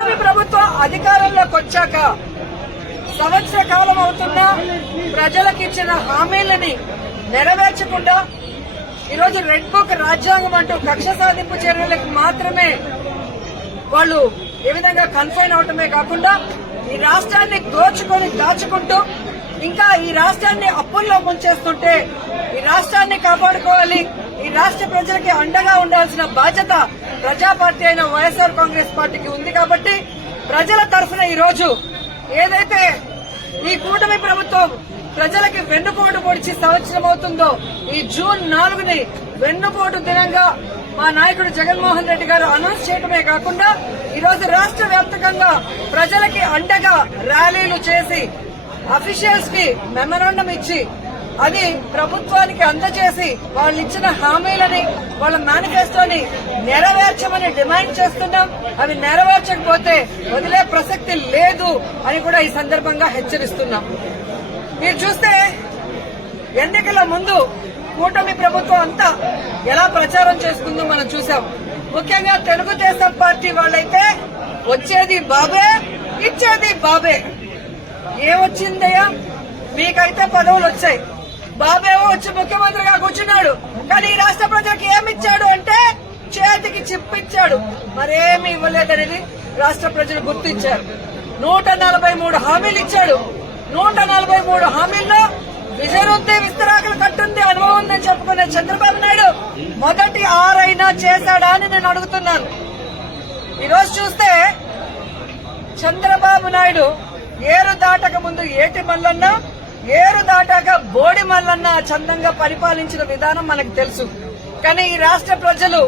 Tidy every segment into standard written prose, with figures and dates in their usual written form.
ప్రభుత్వం అధికారంలోకి వచ్చాక సంవత్సర కాలం అవుతున్నా ప్రజలకు ఇచ్చిన హామీలని నెరవేర్చకుండా ఈరోజు రెడ్ బుక్ రాజ్యాంగం అంటూ కక్ష సాధింపు చర్యలకు మాత్రమే వాళ్ళు ఏ విధంగా కన్ఫైన్ అవటమే కాకుండా ఈ రాష్ట్రాన్ని దాచుకుంటూ ఇంకా ఈ రాష్ట్రాన్ని అప్పుల్లో ముంచేస్తుంటే ఈ రాష్ట్రాన్ని కాపాడుకోవాలి, ఈ రాష్ట్ర ప్రజలకి అండగా ఉండాల్సిన బాధ్యత ప్రజా పార్టీ అయిన వైఎస్ఆర్ కాంగ్రెస్ పార్టీకి ఉంది. కాబట్టి ప్రజల తరఫున ఈ రోజు ఏదైతే ఈ కూటమి ప్రభుత్వం ప్రజలకి వెన్నుపోటు పొడిచి సంవత్సరం అవుతుందో ఈ జూన్ 4ని వెన్నుపోటు దినంగా మా నాయకుడు జగన్మోహన్ రెడ్డి గారు అనౌన్స్ చేయడమే కాకుండా ఈ రోజు రాష్ట్ర వ్యాప్తంగా ప్రజలకి అండగా ర్యాలీలు చేసి అఫీషియల్స్ కి మెమరాండం ఇచ్చి అది ప్రభుత్వానికి అందజేసి వాళ్ళు ఇచ్చిన హామీలని వాళ్ళ మేనిఫెస్టోని నెరవేర్చమని డిమాండ్ చేస్తున్నాం. అవి నెరవేర్చకపోతే వదిలే ప్రసక్తి లేదు అని కూడా ఈ సందర్భంగా హెచ్చరిస్తున్నాం. మీరు చూస్తే ఎన్నికల ముందు కూటమి ప్రభుత్వం అంతా ఎలా ప్రచారం చేసుకుందో మనం చూసాం. ముఖ్యంగా తెలుగుదేశం పార్టీ వాళ్ళైతే వచ్చేది బాబే ఇచ్చేది బాబే. ఏమొచ్చిందయ్యా, మీకైతే పదవులు వచ్చాయి, బాబేమో వచ్చి ముఖ్యమంత్రిగా కూర్చున్నాడు, కానీ ఈ రాష్ట్ర ప్రజలకు ఏమిచ్చాడు అంటే చేతికి చిప్పిచ్చాడు, మరేమి ఇవ్వలేదనేది రాష్ట్ర ప్రజలు గుర్తించారు. 143 హామీలు ఇచ్చాడు. 143 హామీల్లో విజయరుద్దే విస్తరాకులు కట్టుంది అనుభవం ఉందని చెప్పుకునే చంద్రబాబు నాయుడు మొదటి 6 అయినా చేశాడా అని నేను అడుగుతున్నాను. ఈరోజు చూస్తే చంద్రబాబు నాయుడు ఏరు దాటక ముందు ఏటి మల్లన్న, ఏరు దాటాక బోడి మల్లన్న చందంగా పరిపాలించిన విధానం మనకు తెలుసు. కానీ ఈ రాష్ట్ర ప్రజలు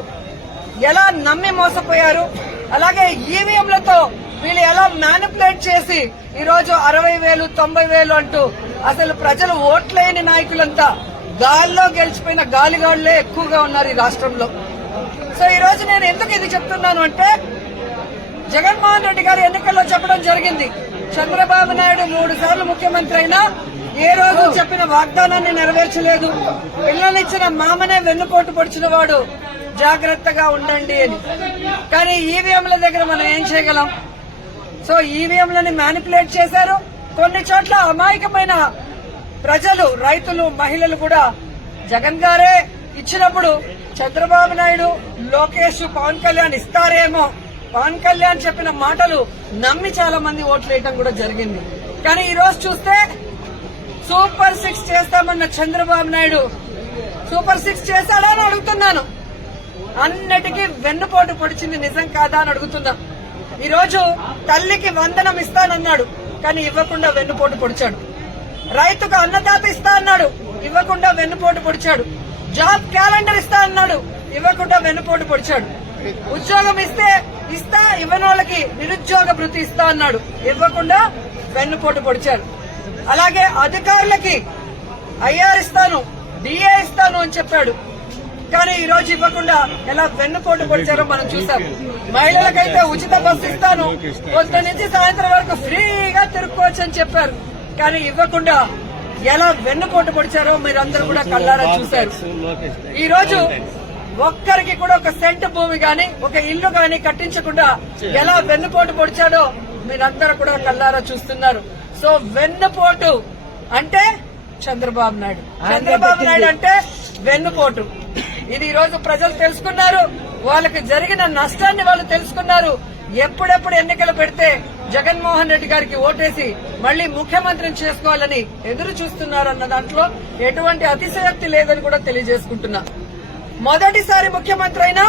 ఎలా నమ్మి మోసపోయారు, అలాగే ఈవీఎంలతో వీళ్ళు ఎలా మ్యానిపులేట్ చేసి ఈ రోజు 60,000 90,000 అంటూ అసలు ప్రజలు ఓట్లేని నాయకులంతా గాల్లో గెలిచిపోయిన గాలిగాళ్లే ఎక్కువగా ఉన్నారు ఈ రాష్ట్రంలో. సో ఈ రోజు నేను ఎందుకు ఇది చెప్తున్నాను అంటే జగన్మోహన్ రెడ్డి గారు ఎన్నికల్లో చెప్పడం జరిగింది, చంద్రబాబు నాయుడు 3 సార్లు ముఖ్యమంత్రి అయినా ఏ రోజు చెప్పిన వాగ్దానాన్ని నెరవేర్చలేదు, పిల్లలిచ్చిన మామనే వెన్నుపోటు పొడిచిన వాడు, జాగ్రత్తగా ఉండండి అని. కానీ ఈవీఎంల దగ్గర మనం ఏం చేయగలం? సో ఈవీఎంలని మ్యానిపులేట్ చేశారు. కొన్ని చోట్ల అమాయకమైన ప్రజలు, రైతులు, మహిళలు కూడా జగన్ గారే ఇచ్చినప్పుడు చంద్రబాబు నాయుడు, లోకేష్, పవన్ కళ్యాణ్ ఇస్తారేమో, పవన్ కళ్యాణ్ చెప్పిన మాటలు నమ్మి చాలా మంది ఓట్లు వేయడం కూడా జరిగింది. కానీ ఈ రోజు చూస్తే సూపర్ 6 చేస్తామన్న చంద్రబాబు నాయుడు సూపర్ 6 చేశాడా అని అడుగుతున్నాను. అన్నిటికీ వెన్నుపోటు పొడిచింది నిజం కాదా అని అడుగుతున్నా. ఈ రోజు తల్లికి వందనం ఇస్తానన్నాడు, కానీ ఇవ్వకుండా వెన్నుపోటు పొడిచాడు. రైతుకు అన్నదాత ఇస్తా అన్నాడు, ఇవ్వకుండా వెన్నుపోటు పొడిచాడు. జాబ్ క్యాలెండర్ ఇస్తా అన్నాడు, ఇవ్వకుండా వెన్నుపోటు పొడిచాడు. ఉద్యోగం ఇస్తా ఇవ్వని వాళ్ళకి నిరుద్యోగ భృతి ఇస్తా అన్నాడు, ఇవ్వకుండా వెన్నుపోటు పొడిచాడు. అలాగే అధికారులకి ఐఆర్ ఇస్తాను, డిఏ ఇస్తాను అని చెప్పాడు, కానీ ఈ రోజు ఇవ్వకుండా ఎలా వెన్నుపోటు పొడిచారో మనం చూసాం. మహిళలకైతే ఉచిత బస్సు ఇస్తాను, పొద్దు నుంచి సాయంత్రం వరకు ఫ్రీగా తిరుక్కోవచ్చు అని చెప్పారు, కానీ ఇవ్వకుండా ఎలా వెన్నుపోటు పొడిచారో మీరందరూ కూడా కళ్ళారా చూశారు. ఈ రోజు ఒక్కరికి కూడా ఒక సెంటు భూమి గాని, ఒక ఇల్లు గాని కట్టించకుండా ఎలా వెన్నుపోటు పొడిచాడో మీరందరూ కూడా కళ్ళారా చూస్తున్నారు. సో వెన్నుపోటు అంటే చంద్రబాబు నాయుడు, చంద్రబాబు నాయుడు అంటే వెన్నుపోటు. ఇది ఈ రోజు ప్రజలు తెలుసుకున్నారు, వాళ్ళకి జరిగిన నష్టాన్ని వాళ్ళు తెలుసుకున్నారు. ఎప్పుడెప్పుడు ఎన్నికలు పెడితే జగన్మోహన్ రెడ్డి గారికి ఓటేసి మళ్లీ ముఖ్యమంత్రిని చేసుకోవాలని ఎదురు చూస్తున్నారన్న దాంట్లో ఎటువంటి అతిశయోక్తి లేదని కూడా తెలియజేసుకుంటున్నా. మొదటిసారి ముఖ్యమంత్రి అయిన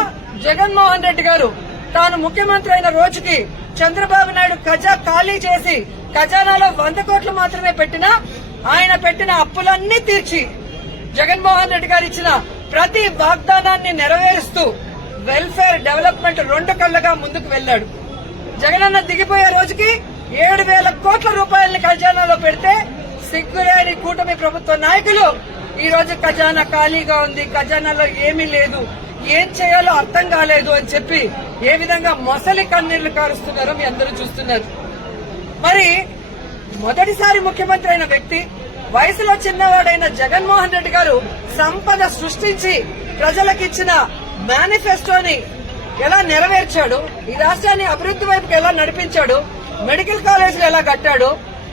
జగన్మోహన్ రెడ్డి గారు తాను ముఖ్యమంత్రి అయిన రోజుకి చంద్రబాబు నాయుడు ఖజా ఖాళీ చేసి ఖజానాలో 100 కోట్లు మాత్రమే పెట్టినా ఆయన పెట్టిన అప్పులన్నీ తీర్చి జగన్మోహన్ రెడ్డి గారు ఇచ్చిన ప్రతి వాగ్దానాన్ని నెరవేరుస్తూ వెల్ఫేర్ డెవలప్మెంట్ 2 కళ్లగా ముందుకు వెళ్లాడు. జగనన్న దిగిపోయే రోజుకి 7,000 కోట్ల రూపాయలని ఖజానాలో పెడితే సిగ్గులేని కూటమి ప్రభుత్వ నాయకులు ఈ రోజు ఖజానా ఖాళీగా ఉంది, ఖజానాలో ఏమీ లేదు, ఏం చేయాలో అర్థం కాలేదు అని చెప్పి ఏ విధంగా మొసలి కన్నీళ్లు కారుస్తున్నారో మీ అందరూ చూస్తున్నారు. మరి మొదటిసారి ముఖ్యమంత్రి అయిన వ్యక్తి, వయసులో చిన్నవాడైన జగన్మోహన్ రెడ్డి గారు సంపద సృష్టించి ప్రజలకిచ్చిన మేనిఫెస్టోని ఎలా నెరవేర్చాడు, ఈ రాష్ట్రాన్ని అభివృద్ధి వైపుకి ఎలా నడిపించాడు, మెడికల్ కాలేజీలు ఎలా కట్టాడు,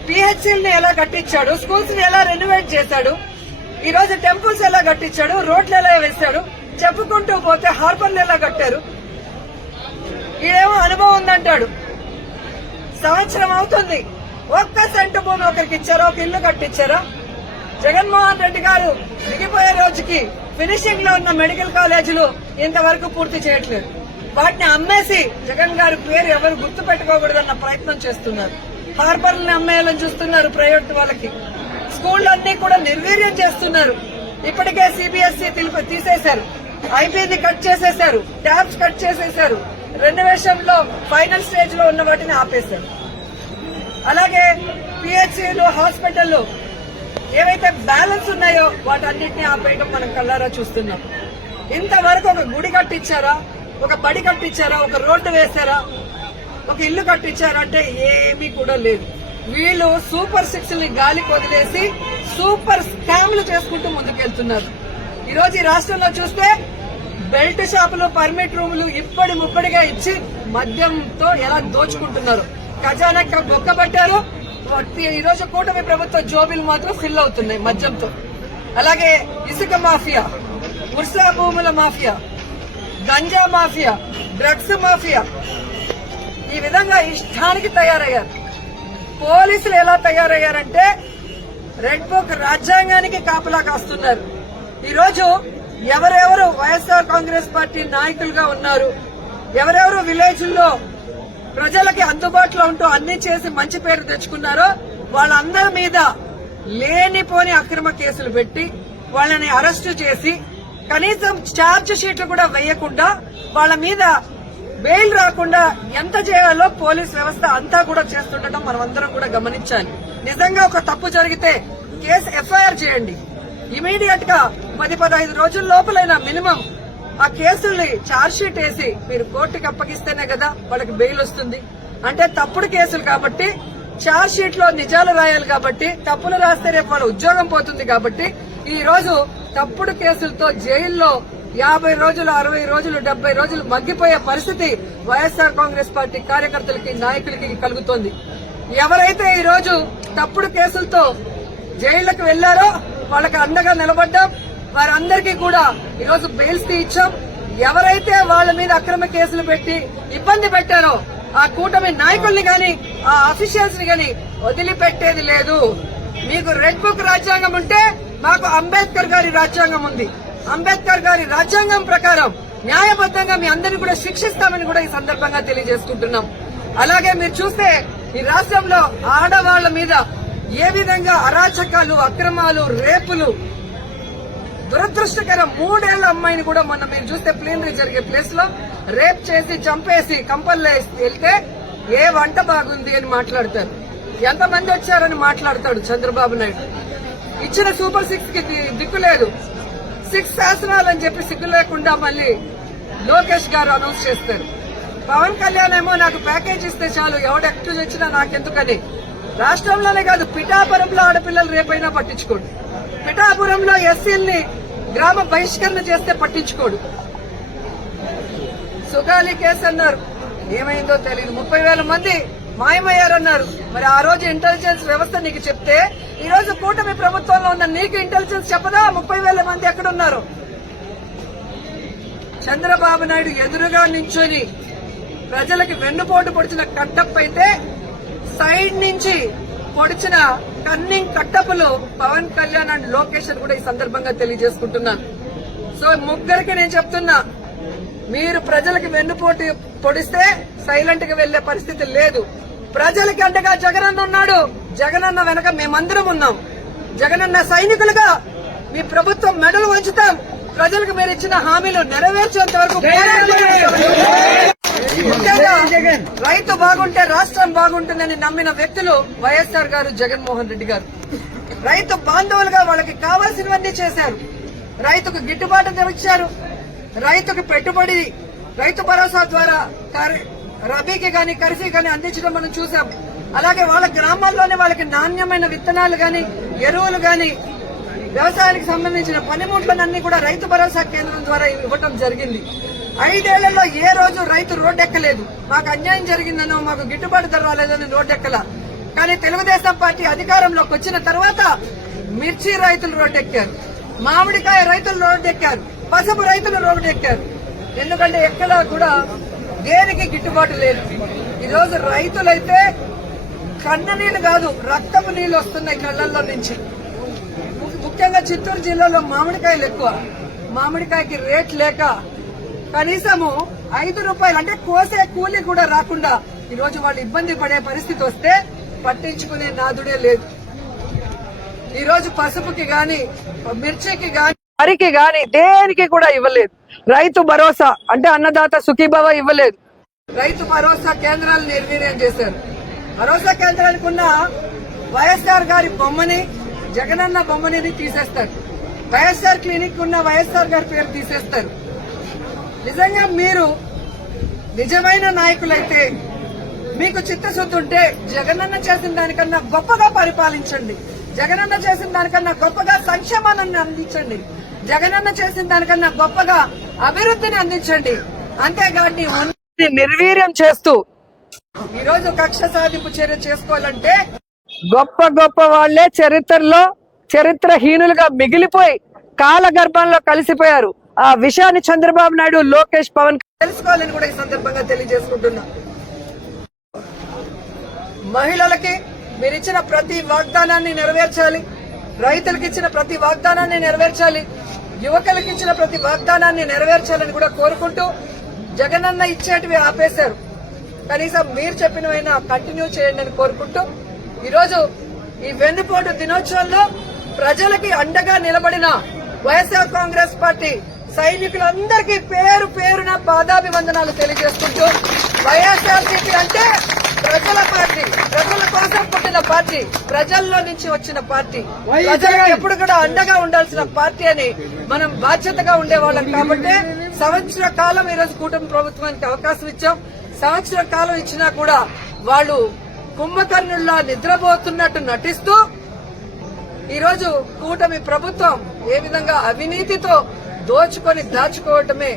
పిహెచ్సిల్ని ఎలా కట్టించాడు, స్కూల్స్ ని ఎలా రెనోవేట్ చేశాడు, ఈ రోజు టెంపుల్స్ ఎలా కట్టించాడు, రోడ్లు ఎలా వేశాడు, చెప్పుకుంటూ పోతే హార్బర్లు ఎలా కట్టారు. ఈడేమో అనుభవం ఉందంటాడు. సంవత్సరం అవుతుంది, ఒక్క సెంటు భూమి ఒకరికి ఇచ్చారో, ఒక ఇల్లు కట్టించారా? జగన్మోహన్ రెడ్డి గారు దిగిపోయే రోజుకి ఫినిషింగ్ లో ఉన్న మెడికల్ కాలేజీలు ఇంతవరకు పూర్తి చేయట్లేదు. వాటిని అమ్మేసి జగన్ గారి పేరు ఎవరు గుర్తు పెట్టుకోకూడదన్న ప్రయత్నం చేస్తున్నారు. హార్బర్లను అమ్మేయాలని చూస్తున్నారు ప్రైవేట్ వాళ్ళకి. స్కూళ్లన్నీ కూడా నిర్వీర్యం చేస్తున్నారు. ఇప్పటికే సిబిఎస్ఈ తీసేశారు, ఐబీని కట్ చేసేశారు, ట్యాబ్స్ కట్ చేసేశారు, రెనోవేషన్ లో ఫైనల్ స్టేజ్ లో ఉన్న వాటిని ఆపేశారు. అలాగే పిహెచ్సిలు, హాస్పిటళ్లు ఏవైతే బ్యాలెన్స్ ఉన్నాయో వాటన్నిటిని ఆపేయడం మనం కళ్ళారా చూస్తున్నాం. ఇంతవరకు ఒక గుడి కట్టించారా, ఒక బడి కట్టించారా, ఒక రోడ్డు వేశారా, ఒక ఇల్లు కట్టించారా అంటే ఏమీ కూడా లేదు. వీళ్ళు సూపర్ సిక్స్ ని గాలికి వదిలేసి సూపర్ స్కామ్లు చేసుకుంటూ ముందుకెళ్తున్నారు. ఈ రోజు ఈ రాష్ట్రంలో చూస్తే బెల్ట్ షాపులు, పర్మిట్ రూములు ఇప్పటి ముప్పటిగా ఇచ్చి మద్యంతో ఎలా దోచుకుంటున్నారు. ఖజానా బొక్కబట్టారు. ఈ రోజు కూటమి ప్రభుత్వ జోబీలు మాత్రం ఫిల్ అవుతున్నాయి మద్యంతో. అలాగే ఇసుక మాఫియా, ఉర్సా భూముల mafia, ganja mafia, drugs mafia, ఈ విధంగా ఇష్టానికి తయారయ్యారు. పోలీసులు ఎలా తయారయ్యారంటే రెడ్ బుక్ రాజ్యాంగానికి కాపలా కాస్తున్నారు. ఈ రోజు ఎవరెవరు వైఎస్ఆర్ కాంగ్రెస్ పార్టీ నాయకులుగా ఉన్నారు, ఎవరెవరు విలేజ్ల్లో ప్రజలకి అందుబాటులో ఉంటూ అన్ని చేసి మంచి పేరు తెచ్చుకున్నారో వాళ్ళందరి మీద లేనిపోని అక్రమ కేసులు పెట్టి వాళ్ళని అరెస్టు చేసి కనీసం ఛార్జ్ షీట్లు కూడా వేయకుండా వాళ్ళ మీద బెయిల్ రాకుండా ఎంత చేయాలో పోలీస్ వ్యవస్థ అంతా కూడా చేస్తుండటం మనం అందరం కూడా గమనించాలి. నిజంగా ఒక తప్పు జరిగితే కేసు ఎఫ్ఐఆర్ చేయండి. ఇమీడియట్ గా 10-15 రోజుల లోపలైనా మినిమం ఆ కేసుల్ని ఛార్జ్ షీట్ వేసి మీరు కోర్టుకి అప్పగిస్తేనే కదా వాళ్ళకి బెయిల్ వస్తుంది. అంటే తప్పుడు కేసులు కాబట్టి ఛార్జ్ షీట్ లో నిజాలు రాయాలి కాబట్టి, తప్పులు రాస్తే రేపు వాళ్ళ ఉద్యోగం పోతుంది కాబట్టి ఈ రోజు తప్పుడు కేసులతో జైల్లో 50 రోజులు, 60 రోజులు, 70 రోజులు మగ్గిపోయే పరిస్థితి వైఎస్ఆర్ కాంగ్రెస్ పార్టీ కార్యకర్తలకి, నాయకులకి కలుగుతోంది. ఎవరైతే ఈ రోజు తప్పుడు కేసులతో జైళ్లకు వెళ్లారో వాళ్ళకి అండగా నిలబడ్డాం. వారందరికీ కూడా ఈరోజు బెయిల్స్ ఇచ్చాం. ఎవరైతే వాళ్ళ మీద అక్రమ కేసులు పెట్టి ఇబ్బంది పెట్టారో ఆ కూటమి నాయకుల్ని గాని, ఆ అఫీషియల్స్ ని గాని వదిలిపెట్టేది లేదు. మీకు రెడ్ బుక్ రాజ్యాంగం ఉంటే మాకు అంబేద్కర్ గారి రాజ్యాంగం ఉంది. అంబేద్కర్ గారి రాజ్యాంగం ప్రకారం న్యాయబద్దంగా మీ అందరినీ కూడా శిక్షిస్తామని కూడా ఈ సందర్భంగా తెలియజేసుకుంటున్నాం. అలాగే మీరు చూస్తే ఈ రాష్ట్రంలో ఆడవాళ్ల మీద ఏ విధంగా అరాచకాలు, అక్రమాలు, రేపులు, దురదృష్టకరం 3 ఏళ్ల అమ్మాయిని కూడా మొన్న మీరు చూస్తే ప్లీనరీ జరిగే ప్లేస్ లో రేప్ చేసి చంపేసి కంపల్లో వెళ్తే ఏ వంట బాగుంది అని మాట్లాడతారు. ఎంతమంది వచ్చారని మాట్లాడతాడు చంద్రబాబు నాయుడు. ఇచ్చిన సూపర్ 6 కి దిక్కు లేదు. 6 శాసనాలని చెప్పి సిగ్గు లేకుండా మళ్ళీ లోకేష్ గారు అనౌన్స్ చేస్తారు. పవన్ కళ్యాణ్ ఏమో నాకు ప్యాకేజ్ ఇస్తే చాలు, ఎవడు ఎక్స్క్యూజ్ వచ్చినా నాకెందుకని. రాష్ట్రంలోనే కాదు పిఠాపురంలో ఆడపిల్లలు రేపైనా పట్టించుకోడు. పిఠాపురంలో ఎస్సీల్ని గ్రామ బహిష్కరణ చేస్తే పట్టించుకోడు. సుగాలి కేసు అన్నారు, ఏమైందో తెలియదు. 30,000 మంది మాయమయ్యారన్నారు. మరి ఆ రోజు ఇంటెలిజెన్స్ వ్యవస్థ నీకు చెప్తే ఈ రోజు కూటమి ప్రభుత్వంలో ఉన్న నీకు ఇంటెలిజెన్స్ చెప్పదా 30,000 మంది ఎక్కడున్నారు? చంద్రబాబు నాయుడు ఎదురుగా నించొని ప్రజలకి వెన్నుపోటు పొడిచిన కట్టప్ప అయితే సైడ్ నుంచి పొడిచిన కన్నింగ్ కట్టపులు పవన్ కళ్యాణ్ అండ్ లోకేష్ అని కూడా ఈ సందర్భంగా తెలియజేసుకుంటున్నాను. సో ముగ్గురికి నేను చెప్తున్నా, మీరు ప్రజలకి వెన్నుపోటు పొడిస్తే సైలెంట్ గా వెళ్లే పరిస్థితి లేదు. ప్రజలకి అండగా జగనన్న ఉన్నాడు. జగనన్న వెనక మేమందరం ఉన్నాం. జగనన్న సైనికులుగా మీ ప్రభుత్వం మెడలు వంచుతాం. ప్రజలకు మీరు ఇచ్చిన హామీలు నెరవేర్చేంత వరకు రైతు బాగుంటే రాష్ట్రం బాగుంటుందని నమ్మిన వ్యక్తులు వైఎస్ఆర్ గారు, జగన్మోహన్ రెడ్డి గారు. రైతు బాంధవులుగా వాళ్ళకి కావాల్సినవన్నీ చేశారు. రైతుకు గిట్టుబాటు ధర ఇచ్చారు. రైతుకు పెట్టుబడి రైతు భరోసా ద్వారా రబీకి గాని, ఖరీఫ్కి గాని అందించడం మనం చూసాం. అలాగే వాళ్ళ గ్రామాల్లోనే వాళ్ళకి నాణ్యమైన విత్తనాలు గాని, ఎరువులు గాని, వ్యవసాయానికి సంబంధించిన పనిముట్లన్నీ కూడా రైతు భరోసా కేంద్రం ద్వారా ఇవ్వటం జరిగింది. 5 ఏళ్లలో ఏ రోజు రైతు రోడ్డెక్కలేదు. మాకు అన్యాయం జరిగిందనో మాకు గిట్టుబాటు ధర రాలేదని రోడ్డెక్కల. కానీ తెలుగుదేశం పార్టీ అధికారంలోకి వచ్చిన తర్వాత మిర్చి రైతులు రోడ్డెక్కారు, మామిడికాయ రైతులు రోడ్డెక్కారు, పసుపు రైతులు రోడ్డెక్కారు. ఎందుకంటే ఎక్కడా కూడా దేనికి గిట్టుబాటు లేదు. ఈరోజు రైతులైతే కన్న నీళ్లు కాదు రక్తపు నీళ్లు వస్తున్నాయి కళ్లల్లో నుంచి. ముఖ్యంగా చిత్తూరు జిల్లాలో మామిడికాయలు ఎక్కువ. మామిడికాయకి రేట్ లేక కనీసము 5 రూపాయలు అంటే కోసే కూలి కూడా రాకుండా ఈరోజు వాళ్ళు ఇబ్బంది పడే పరిస్థితి వస్తే పట్టించుకునే నాదుడే లేదు. ఈరోజు పసుపుకి గాని మిర్చికి గాని వరికి గాని దేనికి కూడా ఇవ్వలేదు. రైతు భరోసా అంటే అన్నదాత సుఖీభవ ఇవ్వలేదు. రైతు భరోసా కేంద్రాలు నిర్వీర్యం చేశారు. భరోసా కేంద్రానికి ఉన్న వైఎస్ఆర్ గారి బొమ్మని జగనన్న బొమ్మని తీసేస్తారు. వైఎస్ఆర్ క్లినిక్ ఉన్న వైఎస్ఆర్ గారి పేరు తీసేస్తారు. నిజంగా మీరు నిజమైన నాయకులైతే మీకు చిత్తశుద్ధి ఉంటే జగనన్న చేసిన దానికన్నా గొప్పగా పరిపాలించండి. జగనన్న చేసిన దానికన్నా గొప్పగా సంక్షేమాన్ని అందించండి. జగనన్న చేసిన దానికన్నా గొప్పగా అభివృద్ధిని అందించండి. అంతేగాని నిర్వీర్యం చేస్తూ ఈరోజు కక్ష సాధింపు చర్య చేసుకోవాలంటే గొప్ప గొప్ప వాళ్లే చరిత్రలో చరిత్రహీనులుగా మిగిలిపోయి కాలగర్భంలో కలిసిపోయారు. ఆ విషయాన్ని చంద్రబాబు నాయుడు, లోకేష్, పవన్ తెలుసుకోవాలని కూడా ఈ సందర్భంగా తెలియజేసుకుంటున్నా. మహిళలకి మీరిచ్చిన ప్రతి వాగ్దానాన్ని నెరవేర్చాలి. రైతులకు ఇచ్చిన ప్రతి వాగ్దానాన్ని నెరవేర్చాలి. యువకులకు ఇచ్చిన ప్రతి వాగ్దానాన్ని నెరవేర్చాలని కూడా కోరుకుంటూ జగనన్న ఇచ్చేటివి ఆపేశారు. కనీసం మీరు చెప్పినవైనా కంటిన్యూ చేయండి అని కోరుకుంటూ ఈరోజు ఈ వెన్నుపోటు దినోత్సవంలో ప్రజలకి అండగా నిలబడిన వైఎస్ఆర్ కాంగ్రెస్ పార్టీ సైనికులందరికీ పేరు పేరున పాదాభివందనాలు తెలియజేసుకుంటూ వైఎస్ఆర్సీపీ అంటే ప్రజల పార్టీ, ప్రజల కోసం పుట్టిన పార్టీ, ప్రజల్లో నుంచి వచ్చిన పార్టీ, ప్రజలకు ఎప్పుడు కూడా అండగా ఉండాల్సిన పార్టీ అని మనం బాధ్యతగా ఉండేవాళ్ళం. కాబట్టి సంవత్సర కాలం ఈరోజు కూటమి ప్రభుత్వానికి అవకాశం ఇచ్చాం. సంవత్సర కాలం ఇచ్చినా కూడా వాళ్ళు కుంభకర్ణుల్లా నిద్రపోతున్నట్టు నటిస్తూ ఈరోజు కూటమి ప్రభుత్వం ఏ విధంగా అవినీతితో దోచుకొని దాచుకోవటమే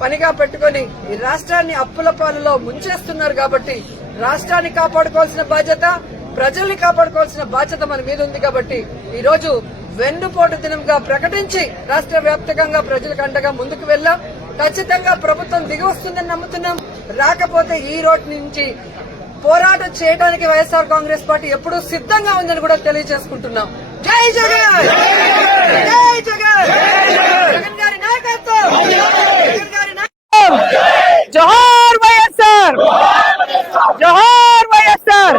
పనిగా పెట్టుకుని ఈ రాష్ట్రాన్ని అప్పుల పాలలో ముంచేస్తున్నారు. కాబట్టి రాష్ట్రాన్ని కాపాడుకోవాల్సిన బాధ్యత, ప్రజల్ని కాపాడుకోవాల్సిన బాధ్యత మన మీద ఉంది. కాబట్టి ఈ రోజు వెన్నుపోటు దినంగా ప్రకటించి రాష్ట్ర వ్యాప్తంగా ప్రజలకు అండగా ముందుకు వెళ్లాం. ఖచ్చితంగా ప్రభుత్వం దిగి వస్తుందని నమ్ముతున్నాం. రాకపోతే ఈ రోజు నుంచి పోరాటం చేయడానికి వైఎస్ఆర్ కాంగ్రెస్ పార్టీ ఎప్పుడూ సిద్ధంగా ఉందని కూడా తెలియజేసుకుంటున్నాం. జై జగన్, జై జగన్, జగన్ గారి నాయకత్వం, జగన్ గారి నాయకత్వం. జోహార్ వైఎస్ఆర్, జోహార్ వైఎస్ఆర్.